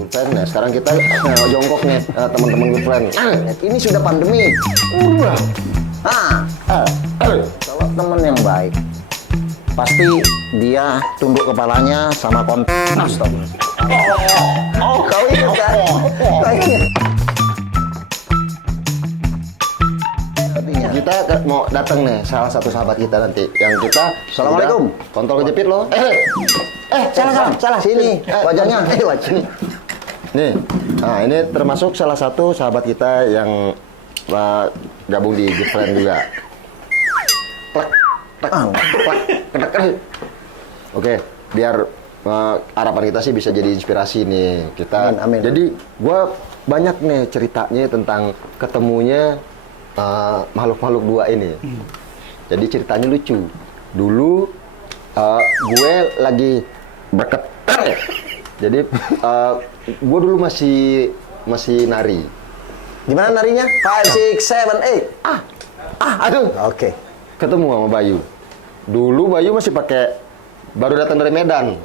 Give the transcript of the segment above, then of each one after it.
good friend. Nah, sekarang kita jongkok nih, teman-teman good friend. Ini sudah pandemi. Kalau teman yang baik, pasti dia tunduk kepalanya sama kontras. Kau ingat kan? Kita mau datang nih salah satu sahabat kita nanti yang kita assalamualaikum kontol kejepit loh salah sini wajahnya wajahnya nih. Nah, ini termasuk salah satu sahabat kita yang gabung di Good Friend juga. Oke, biar harapan kita sih bisa jadi inspirasi nih kita. Amin. Jadi gua banyak nih ceritanya tentang ketemunya makhluk-makhluk dua ini. Jadi ceritanya lucu. Dulu gue lagi berketar. Jadi gue dulu masih nari. Gimana narinya? 5, 6, 7, 8. Aduh. Oke. Ketemu sama Bayu. Dulu Bayu masih pakai baru datang dari Medan.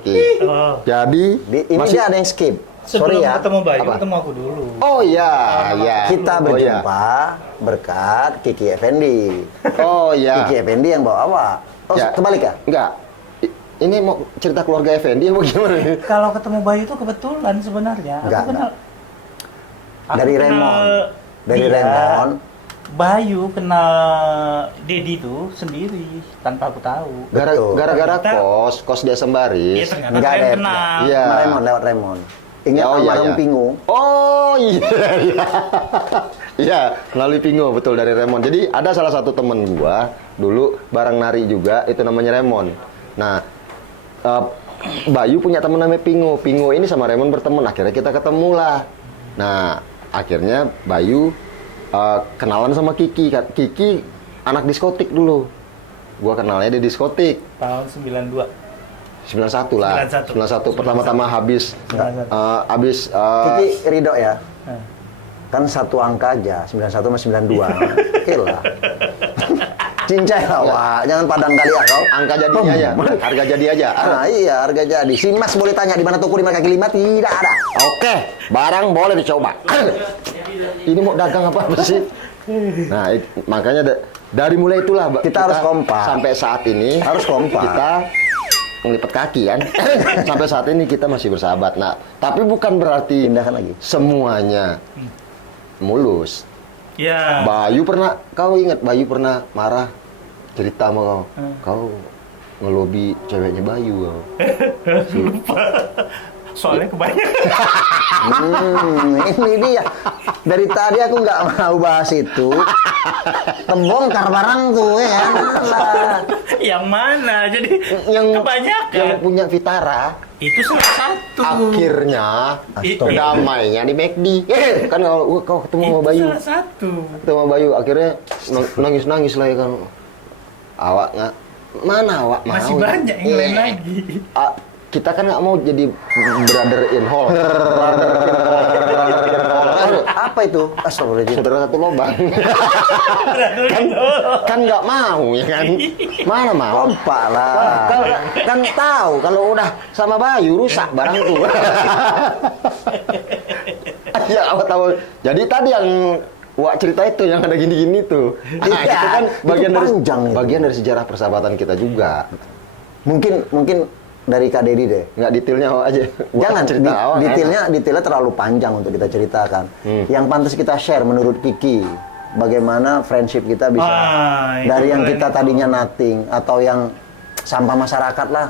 Jadi ini dia ada yang skip. Sebelum sorry ya. Ketemu Bayu, ketemu aku dulu. Oh iya, iya. Kita berjumpa berkat Kiki Effendi. Oh iya. Kiki Effendi yang bawa awak. Oh, ya. kebalik ya? Enggak. Ini mau cerita keluarga Effendi apa gimana? Kalau ketemu Bayu itu kebetulan sebenarnya. Enggak, Aku kenal. Dari Raymond. Dari Raymond. Bayu kenal Dedi itu sendiri tanpa aku tahu. Gara-gara kos dia Sembari. Iya, ternyata Enggak kalian ada. kenal. Iya. Raymond lewat Raymond. Ingat almarhum Pingu? Oh iya. Iya, melalui Pingu betul dari Raymond. Jadi ada salah satu temen gua dulu bareng nari juga itu namanya Raymond. Nah, Bayu punya temen namanya Pingu. Pingu ini sama Raymond berteman. Akhirnya kita ketemu lah. Nah, akhirnya Bayu kenalan sama Kiki. Kiki anak diskotik dulu. Gua kenalnya di diskotik. Tahun 92. 91 lah. 91 pertama-tama habis Kiki Ridho ya? Kan satu angka aja, 91 sama 92. Gila. Cincai lah, wah. Jangan padang kali ya kau. Angka jadinya aja, harga jadi aja. Nah, iya, harga jadi. Si Mas boleh tanya di mana toko 5 kaki 5? Tidak ada. Oke, barang boleh dicoba. Ini mau dagang apa sih? Nah, makanya dari mulai itulah kita harus kompak. Sampai saat ini harus kompak. Kita ngelipat kaki kan. Sampai saat ini kita masih bersahabat. Nah, tapi bukan berarti pindahkan lagi semuanya mulus. Ya. Bayu pernah, kau ingat Bayu pernah marah cerita sama kau. Kau ngelobi ceweknya Bayu kau. Lupa. Soalnya kebanyakan. Ini dia. Dari tadi aku nggak mau bahas itu. Tembongkar barang tuh ya. Yang mana? Jadi yang kebanyakan. Yang punya Vitara. Itu salah satu. Akhirnya damainya di McD. Kan kau ketemu sama Bayu. Itu salah satu. Ketemu sama Bayu akhirnya nangis lah ya kan. Awak nggak mana awak mau? Masih banyak yang lain lagi. Kita kan nggak mau jadi brother in hall. Apa itu? Astagfirullahaladzim. Saudara satu lubang. kan nggak mau ya kan? Mana mau? Kompak lah. Kan tahu kalau udah sama Bayu rusak barang tuh. Ya awak tahu. Jadi tadi yang Wak cerita itu yang ada gini-gini tuh. Nah, itu kan bagian dari sejarah persahabatan kita juga. Mungkin dari Kak Dedi deh. Nggak detailnya awak aja. Jangan cerita detailnya terlalu panjang untuk kita ceritakan. Yang pantas kita share menurut Kiki, bagaimana friendship kita bisa dari yang kita tadinya nothing atau yang sampah masyarakat lah.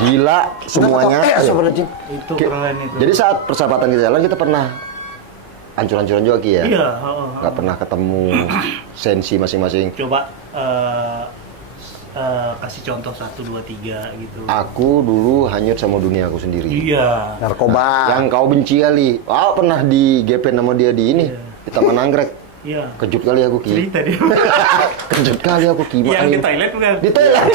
Gila semuanya. Itu keren itu. Jadi saat persahabatan kita jalan kita pernah hancur-hancuran juga Ki ya. Iya. Nggak pernah ketemu sensi masing-masing. Coba kasih contoh 1, 2, 3 gitu. Aku dulu hanyut sama dunia aku sendiri. Iya. Narkoba. Yang kau benci kali. Pernah di GP nama dia di ini. Di Taman Anggrek. Iya. Kejut kali aku Ki. Cerita dia. Kejut kali aku Ki. Yang di toilet bukan? Di toilet.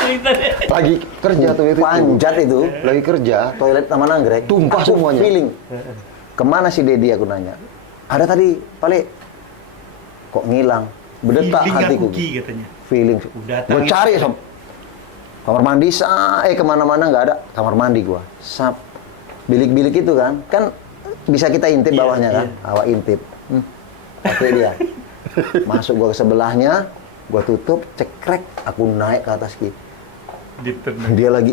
Cerita dia. Lagi kerja tuh itu. Panjat itu. Lagi kerja. Toilet Taman Anggrek. Tumpah Aku semuanya. Feeling. Kemana si Dedi aku nanya. Ada tadi, Pale. Kok ngilang? Berdetak hatiku. Kuki katanya. Feeling. Gue cari sob. Kamar mandi kemana-mana nggak ada. Kamar mandi gua. Sap. bilik-bilik itu kan bisa kita intip Iya, bawahnya kan, iya. awak intip. Pakai dia. Masuk gua ke sebelahnya, gua tutup, cekrek, aku naik ke atas Ki. Dia lagi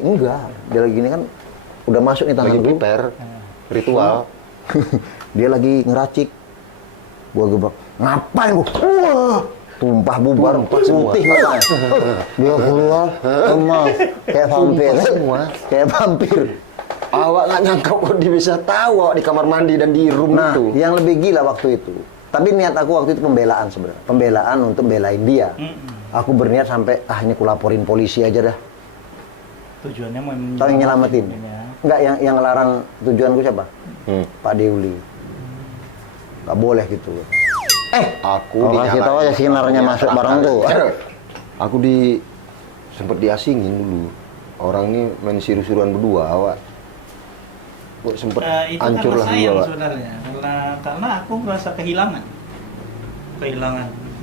dia lagi gini kan udah masuk nih tangan Lagi gua. prepare ritual. Dia lagi ngeracik. Gua gebrak, ngapain gua? Wah, tumpah bubar, putih matanya. Dia keluar, emas, kayak vampir. Semua. Kayak vampir. Awak nggak nyangka kok dia bisa tahu awak di kamar mandi dan di room Nah, itu. yang lebih gila waktu itu. Tapi niat aku waktu itu pembelaan sebenarnya. Pembelaan untuk belain dia. Aku berniat sampai, ini kulaporin polisi aja dah. Tujuannya mau Tahu yang nyelamatin? ya. Enggak, yang ngelarang tujuanku siapa? Pak Deuli. Nggak boleh gitu. Aku kasih tahu aja sinarnya masuk bareng tuh. Aku sempet diasingin dulu. Orang ini main siru-siruan berdua, awak. Kok sempet Itu hancur karena lah sayang dua, Wak. sebenarnya, karena aku merasa kehilangan.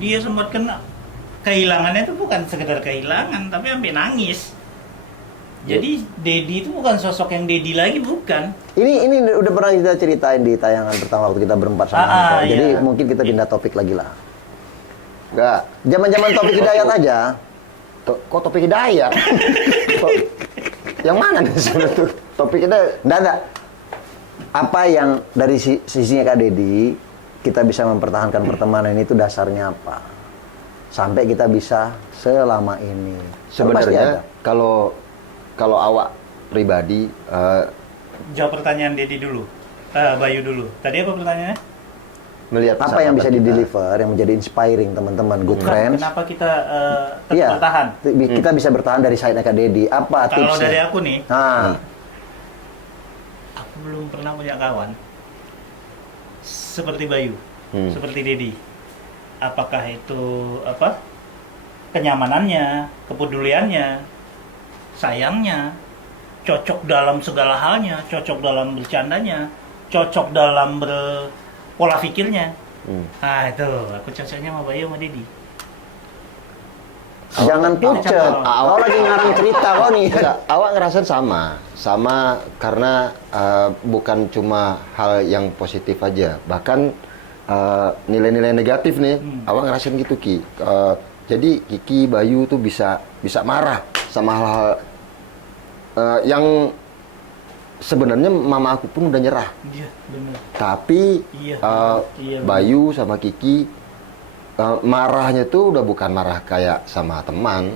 Dia sempat kena kehilangannya itu bukan sekedar kehilangan, tapi sampai nangis. Jadi Dedi itu bukan sosok yang Dedi lagi, bukan. Ini udah pernah kita ceritain di tayangan pertama waktu kita berempat sama Anto. Jadi iya. mungkin kita pindah topik lagi lah. Enggak. Zaman-zaman topik hidayat aja. Kok topik hidayat? Yang mana nih sebenarnya tuh? Topik kita Nggak. Apa yang dari sisinya Kak Dedi, kita bisa mempertahankan pertemanan ini itu dasarnya apa? Sampai kita bisa selama ini. Kan pasti ada. sebenarnya kalau awak pribadi Jawab pertanyaan Dedi dulu. Bayu dulu. Tadi apa pertanyaannya? melihat Apa yang bisa persahabatan kita. di-deliver, yang menjadi inspiring teman-teman, good friends. Kenapa kita Iya, bertahan? kita bisa bertahan dari side-nya Kak Dedi. Apa Kalau tipsnya? dari aku nih, Nah, aku belum pernah punya kawan seperti Bayu, seperti Dedi. Apakah itu kenyamanannya, kepeduliannya, sayangnya, cocok dalam segala halnya, cocok dalam bercandanya, cocok dalam pola pikirnya. Nah itu, aku cocoknya sama Bayu sama Dedi. jangan pucet. Kau lagi ngarang cerita kau nih. Enggak, awak ngerasain sama karena bukan cuma hal yang positif aja, bahkan nilai-nilai negatif nih, awak ngerasain gitu Ki. Jadi Kiki, Bayu tuh bisa marah sama hal-hal yang sebenarnya mama aku pun udah nyerah. Iya, benar. Tapi Iya, iya, Bayu sama Kiki marahnya tuh udah bukan marah kayak sama teman.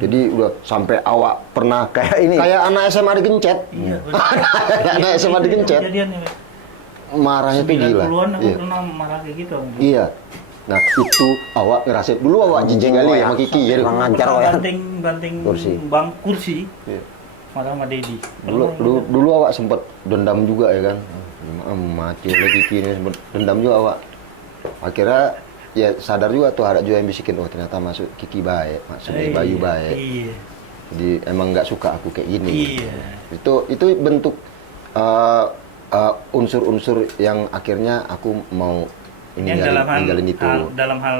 Jadi udah sampai awak pernah kayak anak SMA digencet. Iya, Anak SMA digencet. Kejadiannya. Marahnya tuh gila. 90-an aku Iya. pernah marah kayak gitu. Iya. Nah, itu awak ngerasain dulu awak jijik kali ya sama Kiki jadi. Kurang ajar kau ya. Banting Kursi. bang kursi. Iya. Marah sama Dedi. Dulu awak sempet dendam juga ya kan. Mati oleh Kiki ini sempet dendam juga awak. Akhirnya ya sadar juga tuh ada juga yang bisikin, oh ternyata masuk Kiki baik, masuk Bayu baik. Iya. Jadi emang nggak suka aku kayak gini. Iya. Itu bentuk unsur-unsur yang akhirnya aku mau ninggalin itu. Dalam hal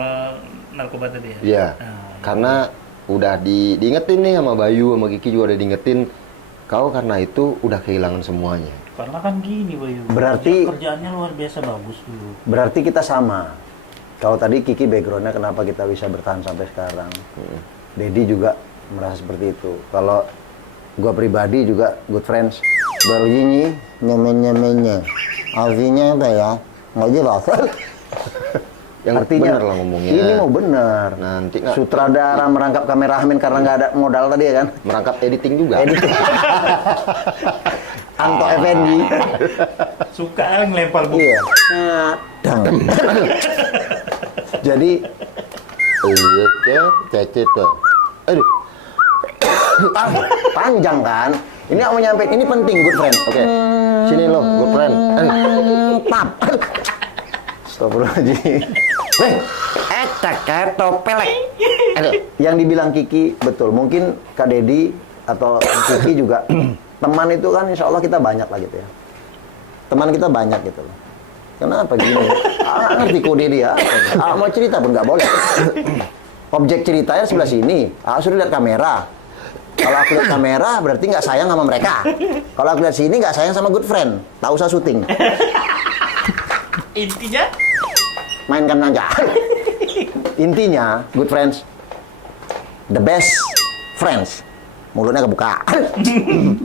narkoba tadi ya. Iya. Karena udah diingetin nih sama Bayu sama Kiki juga udah diingetin, kau karena itu udah kehilangan semuanya. Karena kan gini Bayu. Berarti- kerjaannya luar biasa bagus dulu. Berarti kita sama. Kalau tadi Kiki backgroundnya kenapa kita bisa bertahan sampai sekarang. Dedi juga merasa seperti itu. Kalau gua pribadi juga good friends. Berbunyi nyemen-nyemennya. Artinya apa ya? Nggak jelas. Yang Artinya bener lah ngomongnya. ini mau benar. Nanti nggak- Sutradara merangkap kameramen karena nggak ada modal tadi ya kan? Merangkap editing juga. Anto Effendi. Suka ngelempar buku. Iya. Dang. Jadi Cecet tuh. Aduh. panjang kan? Ini aku nyampe, ini penting good friend. Oke. Sini lo, good friend. Tap. Astagfirullahaladzim. Weh, topelek. Yang dibilang Kiki betul. Mungkin Kak Dedi atau Kiki juga teman itu kan insya Allah kita banyak lah gitu ya. Teman kita banyak gitu loh. Kenapa gini? Ngerti kode dia. Mau cerita pun nggak boleh. Objek ceritanya sebelah sini. Sudah lihat kamera. Kalau aku lihat kamera berarti nggak sayang sama mereka. Kalau aku lihat sini nggak sayang sama good friend. Tak usah syuting. Intinya Mainkan aja. Intinya, good friends, the best friends. Mulutnya kebuka.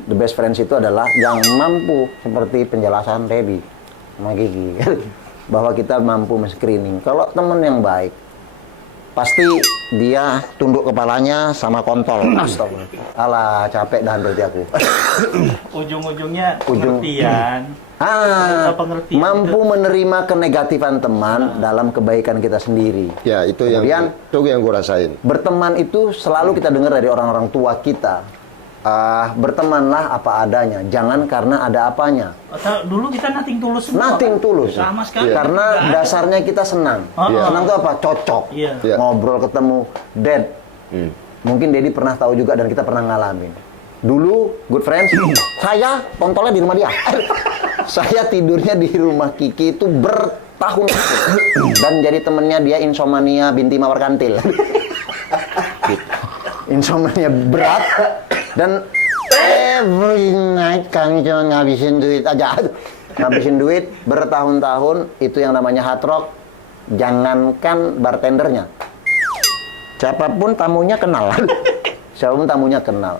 The best friends itu adalah yang mampu seperti penjelasan Rebi sama Gigi. Bahwa kita mampu men-screening. Kalau teman yang baik, pasti dia tunduk kepalanya sama kontol. Astagfirullah. Alah, capek dan berarti aku. ujung-ujungnya pengertian. Pengertian Mampu menerima kenegatifan teman dalam kebaikan kita sendiri. Ya, itu Kemudian, yang gue rasain. berteman itu selalu kita dengar dari orang-orang tua kita. Bertemanlah apa adanya, jangan karena ada apanya. Atau dulu kita nothing tulus semua. Nothing kan? tulus. Sama sekali. Karena dasarnya kita senang. Senang itu apa? Cocok. Iya. Ngobrol ketemu. Dad. Mungkin Dedi pernah tahu juga dan kita pernah ngalamin. Dulu, good friends, saya kontolnya di rumah dia. Saya tidurnya di rumah Kiki itu bertahun dan jadi temennya dia insomnia binti mawar kantil. Insomnia berat dan every night kami cuma ngabisin duit aja. Ngabisin duit bertahun-tahun, itu yang namanya hard rock. Jangankan bartendernya, siapapun tamunya kenal. Siapapun tamunya kenal.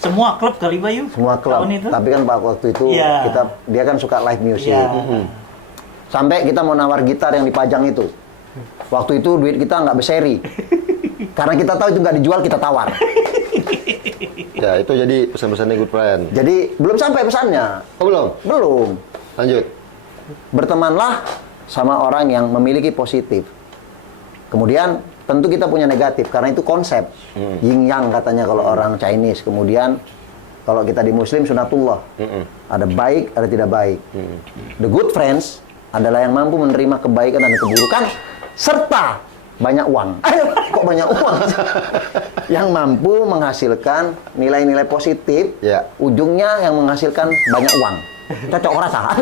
Semua klub kali Bayu. Semua klub. Tahun itu. Tapi kan Pak waktu itu dia kan suka live music. Sampai kita mau nawar gitar yang dipajang itu. Waktu itu duit kita nggak berseri. Karena kita tahu itu nggak dijual, kita tawar. Ya, itu jadi pesan-pesannya good friend. Jadi belum sampai pesannya. Oh, belum? Belum. Lanjut. Bertemanlah sama orang yang memiliki positif. Kemudian tentu kita punya negatif karena itu konsep yin yang katanya kalau orang Chinese. Kemudian kalau kita di Muslim sunatullah, ada baik ada tidak baik. The good friends adalah yang mampu menerima kebaikan dan keburukan serta banyak uang. Kok banyak uang? Yang mampu menghasilkan nilai-nilai positif, ujungnya yang menghasilkan banyak uang. Cocok rasa.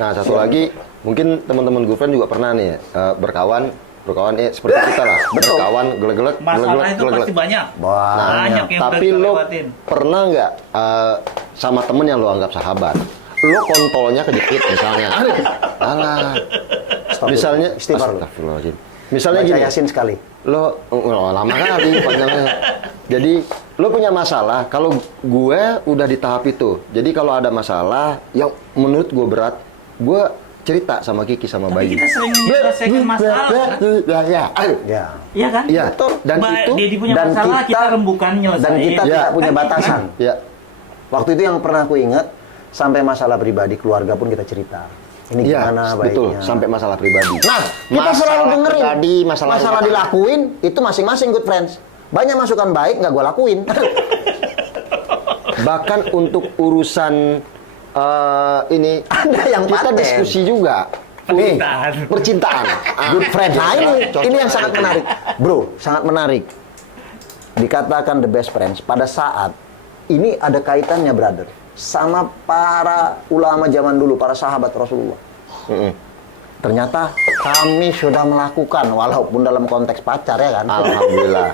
Nah, satu lagi mungkin teman-teman good friend juga pernah nih berkawan seperti kita lah. Betul. Berkawan, geleg-geleg, Masalah itu pasti banyak. Banyak yang tapi udah lo dilewatin. pernah nggak sama temen yang lo anggap sahabat, lo kontolnya kejepit misalnya, misalnya, astagfirullahaladzim. Misalnya gini, Yasin sekali. lo lama kali panjangnya. Jadi lo punya masalah, kalau gue udah di tahap itu. Jadi kalau ada masalah yang menurut gue berat, gue cerita sama Kiki sama Tapi Bayu. kita sering menyelesaikan masalah kan? Iya kan? Iya. Dan itu Dedi punya dan masalah, kita rembukan nyelesain. Dan kita tidak punya Kan? batasan. Ya. Waktu itu yang pernah aku ingat, sampai masalah pribadi keluarga pun kita cerita. Ini gimana baiknya. Betul, sampai masalah pribadi. Nah, kita selalu dengerin. Pribadi, masalah dilakuin, itu masing-masing good friends. Banyak masukan baik, nggak gue lakuin. Bahkan untuk urusan ini Ada yang kita paten. diskusi juga. Nih, percintaan. Good friends. Nah, ini yang sangat menarik. Bro, sangat menarik. Dikatakan the best friends pada saat ini ada kaitannya, brother, sama para ulama zaman dulu, para sahabat Rasulullah. Ternyata kami sudah melakukan, walaupun dalam konteks pacar ya kan. Alhamdulillah.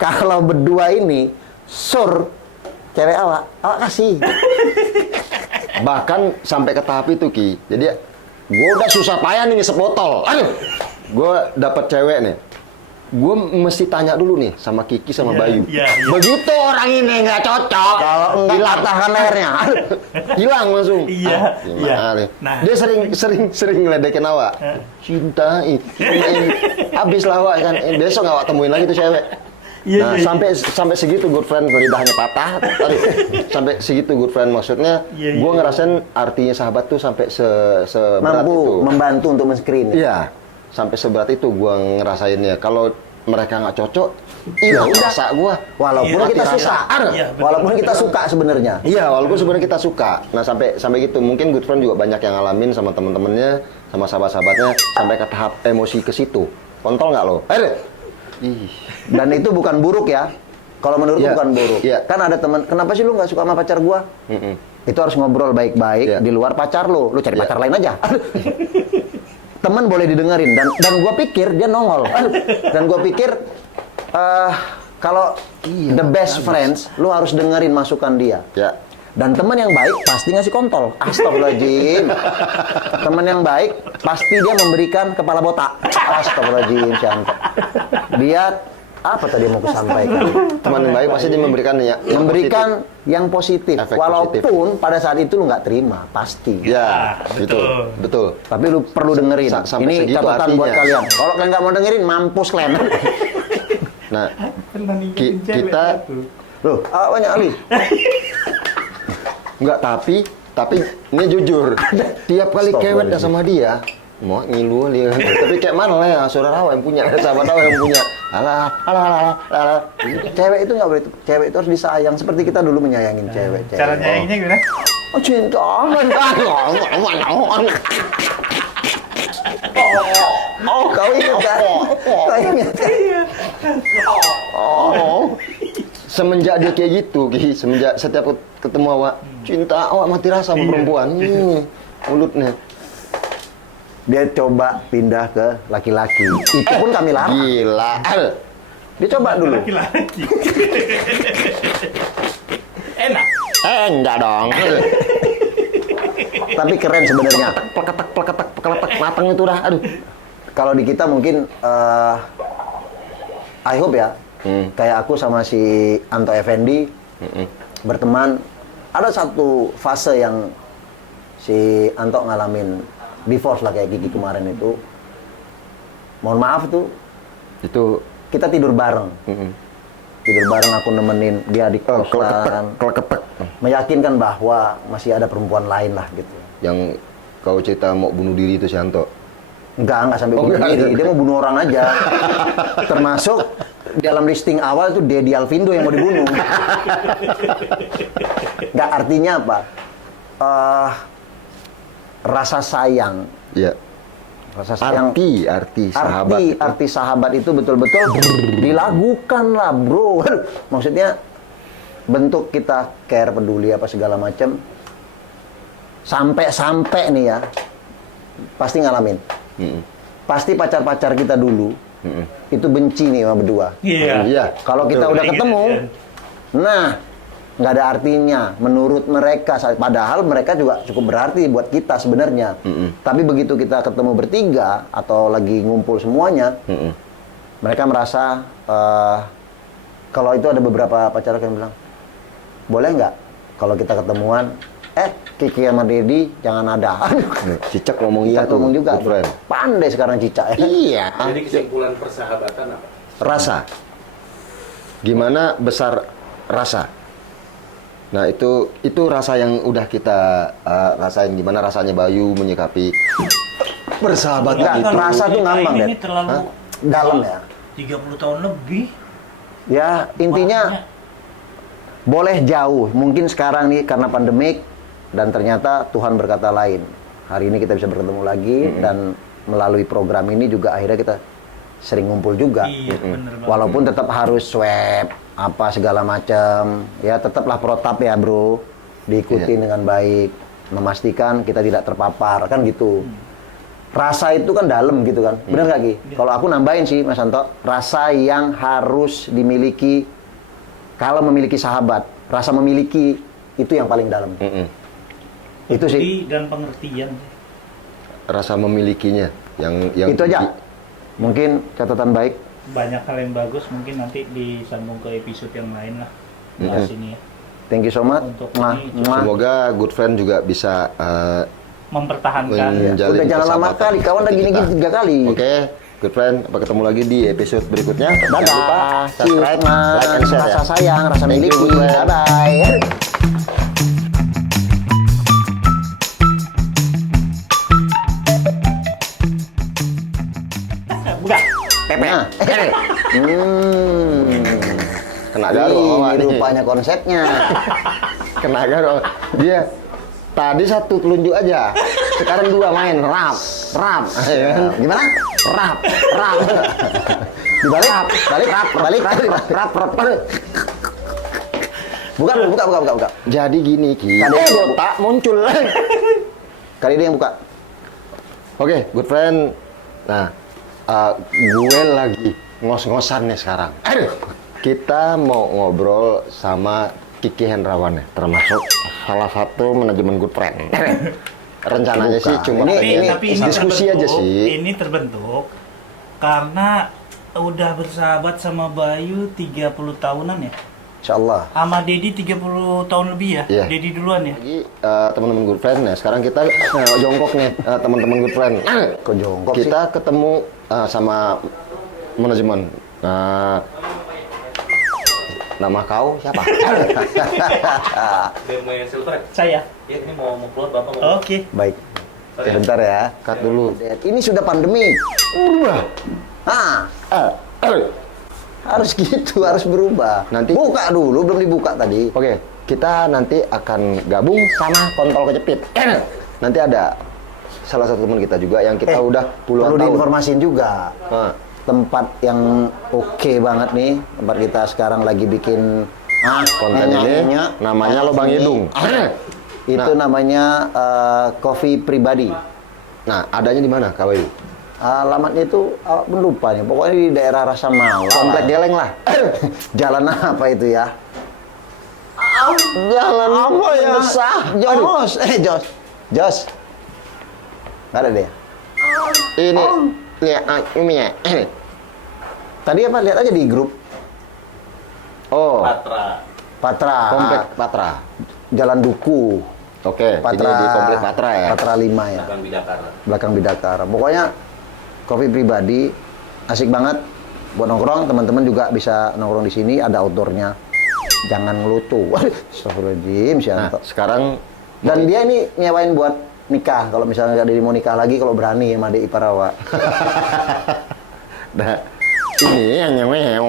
Kalau berdua ini, cewek awak kasih. Bahkan sampai ke tahap itu, Ki. Jadi gue udah susah payah nih sepotol. Aduh, gue dapet cewek nih. Gue mesti tanya dulu nih sama Kiki sama Bayu. Begitu orang ini nggak cocok, Kalau enggak patahkan lehernya. hilang langsung. Iya. Nah, dia sering ngeledekin awak. Cinta habis lah awak kan. Besok awak temuin lagi tuh cewek. Nah, sampai segitu good friend, lidahnya patah. Sampai segitu good friend, maksudnya gue ngerasain artinya sahabat tuh sampai seberat Mampu itu. membantu untuk men-screen. Iya, sampai seberat itu gue ngerasainnya. Kalau mereka nggak cocok, iya udah rasa gue. Walaupun kita suka, walaupun kita suka sebenarnya. Iya, walaupun sebenarnya kita suka. Nah, sampai gitu. Mungkin good friend juga banyak yang ngalamin sama temen-temennya, sama sahabat-sahabatnya, sampai ke tahap emosi ke situ. Kontol nggak lo? Dan itu bukan buruk ya. Kalau menurutku bukan buruk. Kan ada teman, kenapa sih lu nggak suka sama pacar gua? Itu harus ngobrol baik-baik di luar pacar lu. Lu cari pacar lain aja. Teman boleh didengerin dan gua pikir dia nongol. Dan gua pikir Kalau the best friends, lu harus dengerin masukan dia. Ya. Dan teman yang baik pasti ngasih kontol. Astagfirullahaladzim. Teman yang baik pasti dia memberikan kepala botak. Astagfirullahaladzim, Syanto. Dia apa tadi yang mau kusampaikan? Teman yang baik pasti dia memberikan memberikan yang positif. Efek Walaupun pada saat itu lu nggak terima, pasti. Ya, betul. betul. Tapi lu perlu dengerin. Sampai Ini segitu catatan artinya. buat kalian. Kalau kalian nggak mau dengerin, mampus kalian. Nah, kita Loh, banyak Ali. enggak, tapi ini jujur. Tiap kali kewet dah sama dia, mau ngilu dia. Tapi kayak mana lah ya, saudara yang punya, sahabat tahu yang punya. Alah. Cewek itu nggak boleh. Cewek itu harus disayang seperti kita dulu menyayangin cewek. Cara nyayanginnya gimana? Oh, cinta. Oh, kau ingat kan? Kau ingat kan? Oh. Semenjak dia kayak gitu, Ki, semenjak setiap ketemu awak, cinta awak mati rasa sama perempuan. Mulutnya. Dia coba pindah ke laki-laki. Itu pun kami larang. Gila. Dia coba dulu. Laki-laki. Enak. Enggak dong. Tapi keren sebenarnya. Peleketek, matang itu dah. Aduh. Kalau di kita mungkin I hope ya. Kayak aku sama si Anto Effendi berteman. Ada satu fase yang si Anto ngalamin divorce lah kayak Kiki kemarin itu. Mohon maaf tuh. Itu Kita tidur bareng. Tidur bareng, aku nemenin dia di kosan. Keleketek. Meyakinkan bahwa masih ada perempuan lain lah gitu. Yang kau cerita mau bunuh diri itu si Anto. Enggak sampai bunuh diri. Dia mau bunuh orang aja. Termasuk dalam listing awal itu Dedi Alvindo yang mau dibunuh. Enggak, artinya apa? Rasa sayang. Iya. Rasa sayang. Arti sahabat itu betul-betul dilakukan lah, bro. Maksudnya bentuk kita care, peduli apa segala macam. Sampai nih ya, pasti ngalamin. Pasti pacar-pacar kita dulu itu benci nih sama berdua. Iya. Kalau kita udah ketemu, nah nggak ada artinya menurut mereka. Padahal mereka juga cukup berarti buat kita sebenarnya. Tapi begitu kita ketemu bertiga atau lagi ngumpul semuanya, mereka merasa kalau itu ada beberapa pacar yang bilang, boleh nggak kalau kita ketemuan? Kiki sama Dedi jangan ada. Cicak ngomong Iya, gitu. ngomong juga. Good friend. Pandai sekarang Cicak ya. Iya. Jadi kesimpulan persahabatan apa? Rasa. Gimana besar rasa? Nah, itu rasa yang udah kita rasain. Gimana rasanya Bayu menyikapi persahabatan Enggak, itu. rasa tuh ngambang, ini Dad. terlalu Dalam ya. 30 tahun lebih. Ya, intinya boleh jauh. Mungkin sekarang nih karena pandemik dan ternyata Tuhan berkata lain. Hari ini kita bisa bertemu lagi dan melalui program ini juga akhirnya kita sering ngumpul juga. Iya, bener banget. Walaupun tetap harus swab apa segala macam. Ya, tetaplah protap ya, Bro. Diikuti dengan baik, memastikan kita tidak terpapar kan gitu. Rasa itu kan dalam gitu kan. Bener gak Ki? Kalau aku nambahin sih Mas Anto, rasa yang harus dimiliki kalau memiliki sahabat, rasa memiliki itu yang paling dalam. Itu sih. Peduli dan pengertian. Rasa memilikinya yang Itu aja. Mungkin catatan baik. Banyak hal yang bagus, mungkin nanti disambung ke episode yang lain lah. Bahas ini ya. Thank you so much. Untuk Mwah, ini, mwah. Semoga good friend juga bisa Mempertahankan. menjalin Udah jangan lama persahabatan kali, kawan udah kita. gini-gini 3 kali. Oke, good friend, sampai ketemu lagi di episode berikutnya. Dadah. Jangan lupa subscribe, like, and share Rasa ya. sayang, rasa Thank you, miliki. good friend. Bye-bye. Bukan. Pepe. Kena garu sama Ini nih. rupanya konsepnya. Kena garu. Dia tadi satu telunjuk aja. Sekarang 2 main rap. Gimana? Rap. Dibalik, balik. Buka. Jadi gini Ki. Tadi yang buka. tak muncul. Kali ini yang buka. Oke, good friend. Nah, gue lagi ngos-ngosan nih sekarang. Aduh. kita mau ngobrol sama Kiki Hendrawan ya, termasuk salah satu manajemen Good Friend. Rencananya sih cuma tapi ini diskusi aja terbentuk- sih. Ini terbentuk karena udah bersahabat sama Bayu 30 tahunan ya. Insya Allah. Sama Dedi 30 tahun lebih ya. Iya. Dedi duluan ya. Lagi teman-teman Good Friend ya. Sekarang kita jongkok nih teman-teman Good Friend. Kok jongkok sih? Kita ketemu sama manajemen. Nama kau siapa? Demo yang silver. Saya. Ya, ini mau keluar Bapak mau. Oke. Baik. Sebentar ya. Cut dulu. Ini sudah pandemi. Harus gitu, harus berubah. Nanti- buka dulu, belum dibuka tadi. Oke, kita nanti akan gabung sama kontol kejepit. Nanti ada salah satu teman kita juga yang kita udah puluhan perlu tahun. diinformasiin juga. Nah, Tempat yang oke banget nih. Tempat kita sekarang lagi bikin konten ini namanya Lobang Hidung. Itu namanya Coffee Pribadi. Nah, adanya di mana, Kak Bayu? Alamatnya itu lupa nih. Pokoknya di daerah Rasa Mala. Komplek Geleng lah. Jalan apa itu ya? Jalan Apa ya? Jos. Jos. Nggak ada deh. Ini, ini ya. Tadi apa? Lihat aja di grup Oh, Patra. Komplek Patra. Jalan Duku. Oke, ini di Komplek Patra ya. Patra 5 ya. Bang Bidakara. Belakang Bidakara. Pokoknya kopi pribadi asik banget buat nongkrong. Teman-teman juga bisa nongkrong di sini. Ada outdoornya. Jangan ngelutu. Astagfirullahaladzim, Nah, Sianto. sekarang Dan dia ini nyewain buat nikah. Kalau misalnya Dedi mau nikah lagi, kalau berani sama Dek Iparawa. nah, ini yang namanya